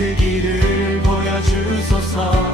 그 길을 보여주소서.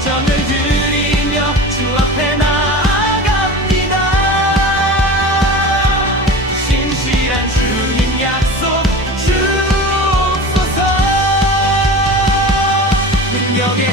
예전을 들이며 주 앞에 나아갑니다. 신실한 주님 약속 주옵소서. 능력의